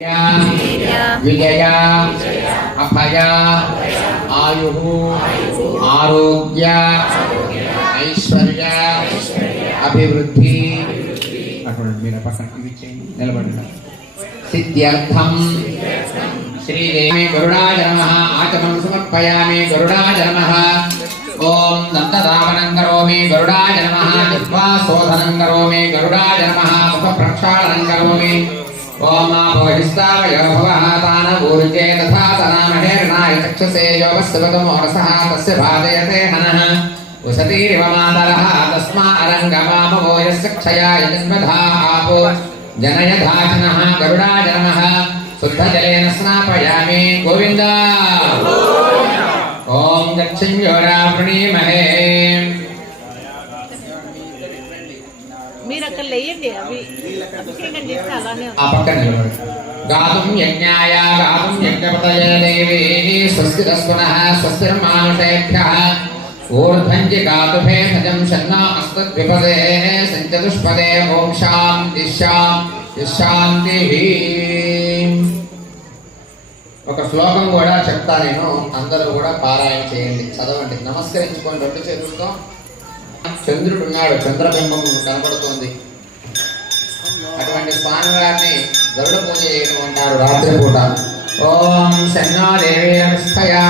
विजया अभय आयु आरोग्य ऐश्वर्य अभिवृद्धि मेरा पसंद सिद्ध्यर्थम श्रीदेवे गरुड़ाय नमः आचमन समर्पयामि गरुड़ाय नमः ओम दंतधावनं करोमि गरुड़ाय नमः जिह्वा शोधनं करोमि गरुड़ाय नमः मुख प्रक्षालनं करोमि ओमापवहिस्तावयोभवहातानभूर्जे तथा तनामहेर्नाय चक्षुषे योपस्तवतमोरसः तस्य भाजयते हनः उशतीरिव मातरः तस्मा अरङ्गमामवो यस्य क्षया यजस्मधा आपो जनयधाचनः गरुडाजनः शुद्धजलेन स्नापयामि गोविन्द ॐ दक्षिण्योरा प्रणीमहे సజం ఒక శ్లోకం కూడా చెప్తా నేను అందరూ కూడా పారాయణ చేయండి చదవండి నమస్కరించుకోండి రెండు చేతులతో చంద్రుడు ఉన్నాడు చంద్రబింబం కనబడుతోంది అటువంటి స్వామి గారిని గరుడ పూజ చేయడం అంటారు రాత్రిపూట ఓం శన్నో దేవీ నమస్తయా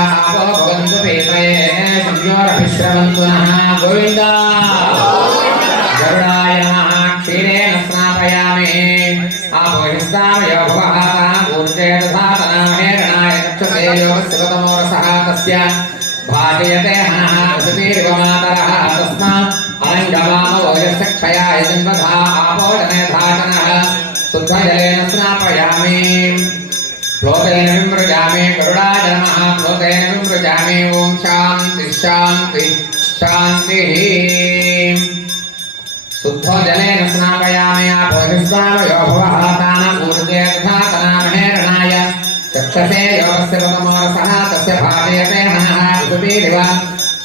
क्षयाय जन्मधा आपोदनयथाचनः शुद्धजलेन स्नापयामि प्लोतेन विमृजामि गरुडाजनमः प्लोतेन विमृजामि ॐ शान्ति शान्ति शान्तिः शुद्धजलेन स्नापयामि आपोहिस्वामयो भवः तानम् ऊर्जे तथा तनामहेरणाय चक्षसे योगस्य पदमोरसः तस्य भावयते हनः ऋतुभिरिव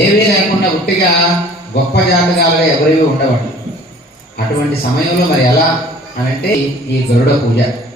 ఏవీ లేకుండా ఉట్టిగా గొప్ప జాతకాలుగా ఎవరివి ఉండవండి అటువంటి సమయంలో మరి ఎలా అనంటే ఈ గరుడ పూజ